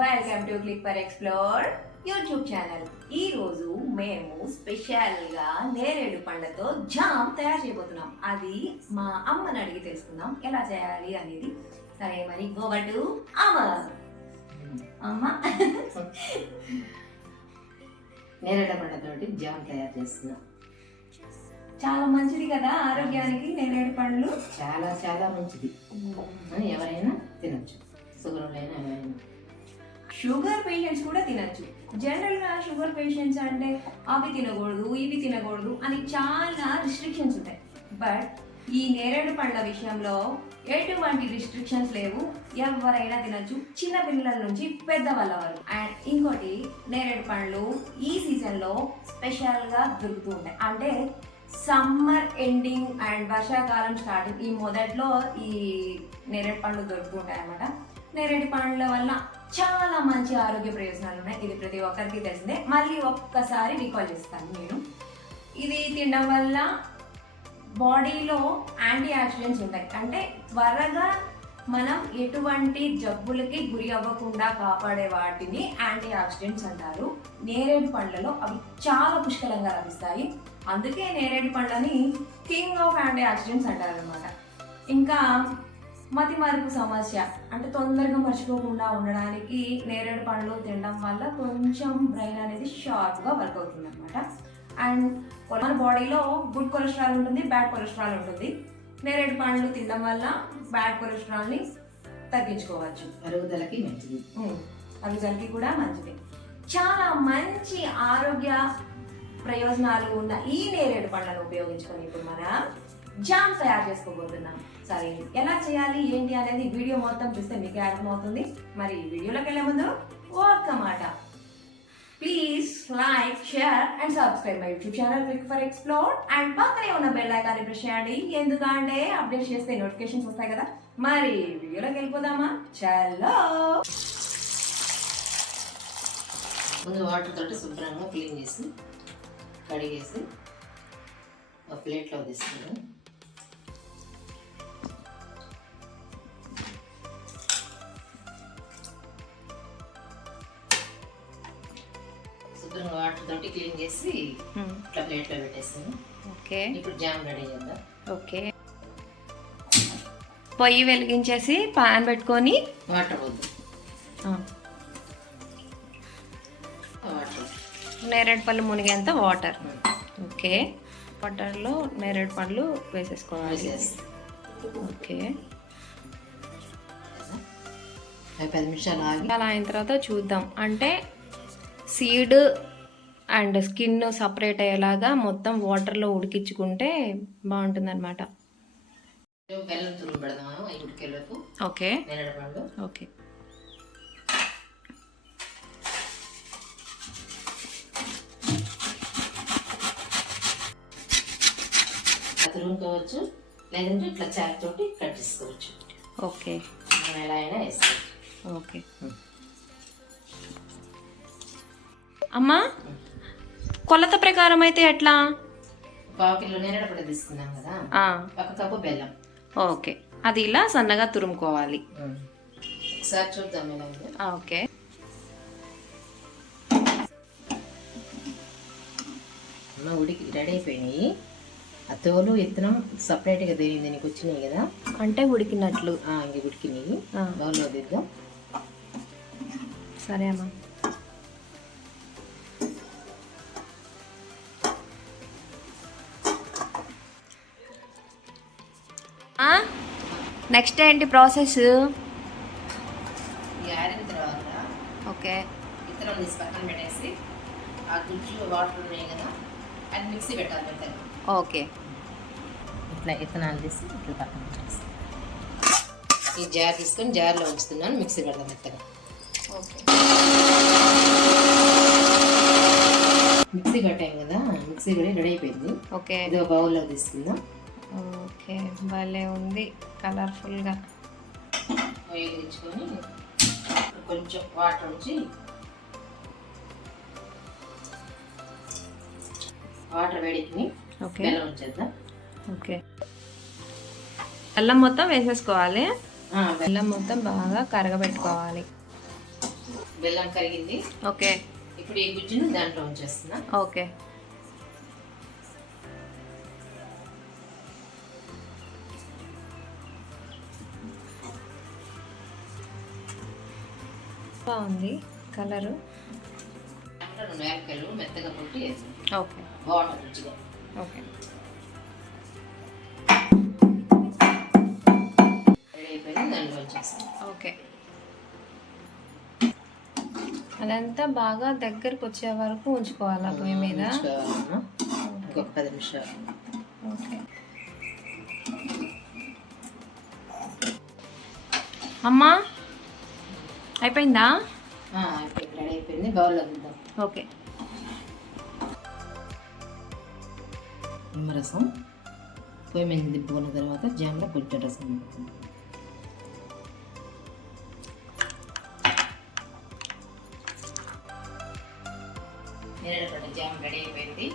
Welcome to click for explore YouTube channel. ఈ రోజు మేము స్పెషల్ గా నేరేడు పండ్లతో జామ్ తయారు చేయబోతున్నాం. అది మా అమ్మని అడిగి తెలుసుకుందాం ఎలా చేయాలి అనేది. సరే మరి ఓవర్ టు అమ్మ. నేరేడు పండ్లతోటి జామ్ తయారు చేస్తున్నాం. చాలా మంచిది కదా ఆరోగ్యానికి నేరేడు పండ్లు. చాలా చాలా మంచిది, ఎవరైనా తినచ్చు. షుగర్ పేషెంట్స్ కూడా తినచ్చు. జనరల్ గా షుగర్ పేషెంట్స్ అంటే అవి తినకూడదు ఇవి తినకూడదు అని చాలా రిస్ట్రిక్షన్స్ ఉంటాయి. బట్ ఈ నేరేడు పండ్ల విషయంలో ఎటువంటి రిస్ట్రిక్షన్స్ లేవు, ఎవరైనా తినచ్చు, చిన్న పిల్లల నుంచి పెద్దవాళ్ళ వరకు. అండ్ ఇంకోటి, నేరేడు పండ్లు ఈ సీజన్లో స్పెషల్గా దొరుకుతూ ఉంటాయి. అంటే సమ్మర్ ఎండింగ్ అండ్ వర్షాకాలం స్టార్టింగ్ ఈ మొదట్లో ఈ నేరేడు పండ్లు దొరుకుతూ ఉంటాయి అన్నమాట. నేరేడు పండ్ల వల్ల చాలా మంచి ఆరోగ్య ప్రయోజనాలు ఉన్నాయి. ఇది ప్రతి ఒక్కరికి తెలిసిందే. మళ్ళీ ఒక్కసారి రీకాల్ చేస్తాను నేను. ఇది తినడం వల్ల బాడీలో యాంటీ ఆక్సిడెంట్స్ ఉంటాయి. అంటే త్వరగా మనం ఎటువంటి జబ్బులకి గురి అవ్వకుండా కాపాడే వాటిని యాంటీ ఆక్సిడెంట్స్ అంటారు. నేరేడు పండ్లలో అవి చాలా పుష్కలంగా లభిస్తాయి. అందుకే నేరేడు పండ్లని కింగ్ ఆఫ్ యాంటీ ఆక్సిడెంట్స్ అంటారు అనమాట. ఇంకా మతి మరుపు సమస్య, అంటే తొందరగా మర్చిపోకుండా ఉండడానికి నేరేడు పండ్లు తినడం వల్ల కొంచెం బ్రెయిన్ అనేది షార్ప్గా వర్క్ అవుతుంది అనమాట. అండ్ మన బాడీలో గుడ్ కొలెస్ట్రాల్ ఉంటుంది, బ్యాడ్ కొలెస్ట్రాల్ ఉంటుంది. నేరేడు పండ్లు తినడం వల్ల బ్యాడ్ కొలెస్ట్రాల్ని తగ్గించుకోవచ్చు. అరుగుదలకి మంచిది, అరుగుదలకి కూడా మంచిది. చాలా మంచి ఆరోగ్య ప్రయోజనాలు ఉన్న ఈ నేరేడు పండ్లను ఉపయోగించుకొని ఇప్పుడు మనం జామ్ తయారు చేసుకోబోతున్నాం. సరే, ఎలా చేయాలి ఏంటి అనేది వీడియో మొత్తం చూస్తే మీకు అర్థమవుతుంది. మరి వీడియోలోకి వెళ్ళే ముందు ఒక్క మాట, please like, share and subscribe my YouTube channel click for explore. And పక్కనే ఉన్న బెల్ ఐకాన్ని ప్రెస్ చేయండి, ఎందుకంటే అప్డేట్ చేస్తే నోటిఫికేషన్స్ వస్తాయి కదా. మరి వీడియోలోకి వెళ్ళిపోదామా? చలో. ముందు వాటర్ తోటి శుభ్రంగా క్లీన్ చేసి కడిగేసి ఒక ప్లేట్లో తీసుకున్నాం. శుభ్రంగా వాటర్ తోటి క్లీన్ చేసి ఇట్లా ప్లేట్లో పెట్టేస్తాను. ఓకే, ఇప్పుడు జామ్ రెడీ చేద్దాం. ఓకే, పొయ్యి వెలిగించేసి పాన్ పెట్టుకొని వాటర్ వద్దు, నేరేడు పళ్ళు మునిగేంత వాటర్. ఓకే, వాటర్లో నేరేడు పళ్ళు వేసేసుకోవాలి. ఓకే, 10 నిమిషాలు ఆగి అలా అయిన తర్వాత చూద్దాం. అంటే సీడ్ అండ్ స్కిన్ సపరేట్ అయ్యేలాగా మొత్తం వాటర్లో ఉడికించుకుంటే బాగుంటుంది అనమాట. బెల్లం తురుము పెడదాము ఉడికేలోపు. ఓకే, నేరేడు పండు. ఓకే, తురుముకోవచ్చు, లేదంటే ఇట్లా చాక్ తోటి కట్ చేసుకోవచ్చు. ఓకే, మనం ఎలా అయినా వేసుకోవచ్చు. ఓకే అమ్మా, కొలత ప్రకారం అయితే ఎట్లా? 1/2 కిలో నేరేడు పండు తీసుకున్నాం కదా, 1 కప్పు బెల్లం. ఓకే, అది ఇలా సన్నగా తురుముకోవాలి. ఒకసారి చూద్దాం ఎలా ఉంది. ఓకే, ఉడికి రెడీ అయిపోయినాయి. ఆ తోలు విత్తనం సపరేట్గా దీనికి వచ్చినాయి కదా, అంటే ఉడికినట్లు. ఇంక ఉడికినాయి. బౌల్లో దిద్దాం. సరే అమ్మా. నెక్స్ట్ ఏంటి ప్రాసెస్? ఆరిన తర్వాత ఓకే, విత్తనం తీసి పక్కన పెట్టేసి ఆ గుజ్జు వాటర్ ఉన్నాయి కదా అది మిక్సీ పెట్టాలి మెత్తగా. ఓకే, ఇట్లా విత్తనాలు తీసి ఇట్లా పక్కన పెట్టేసి ఈ జార్ తీసుకొని జార్లో ఉంచుతున్నాను. మిక్సీ పెడదాం మెత్తగా. ఓకే, మిక్సీ కట్టాం కదా, మిక్సీ కూడా రెడీ అయిపోయింది. ఓకే, ఇది ఒక బౌల్లో తీసుకుందాం. ఓకే, భలే ఉంది కలర్ఫుల్గా. వేయించుకొని కొంచెం వాటర్ ఉంచి వాటర్ వేడికి బెల్లం ఉంచేద్దాం. ఓకే, బెల్లం మొత్తం వేసేసుకోవాలి. బెల్లం మొత్తం బాగా కరగబెట్టుకోవాలి. బెల్లం కరిగింది. ఓకే. ఇప్పుడు ఈ గుజ్జును దాంట్లో ఉంచేస్తున్నా. ఓకే. బాగుంది కలరు. దాంట్లో 2 యాలకులు మెత్తగా కొట్టి వేసి ఓకే. బాగుంటుంది రుచిగా. ఓకే. రెడీ అయిపోయింది, దాంట్లో వచ్చేస్తాను. ఓకే. అదంతా బాగా దగ్గరకు వచ్చే వరకు ఉంచుకోవాలా పొయ్యి మీద? ఇంకొక 10 నిమిషాలు. ఓకే. అమ్మా అయిపోయిందా? అయిపోయింది, రెడీ అయిపోయింది. బౌల్లో ఉందాం. ఓకే. నిమ్మరసం పొయ్యి మీద దింపుకున్న తర్వాత జామ్లో కొంచెం రసం పడుతుంది. నేరేడు జామ్ రెడీ అయిపోయింది.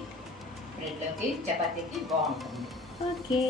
బ్రెడ్లోకి చపాతీకి బాగుంటుంది. ఓకే.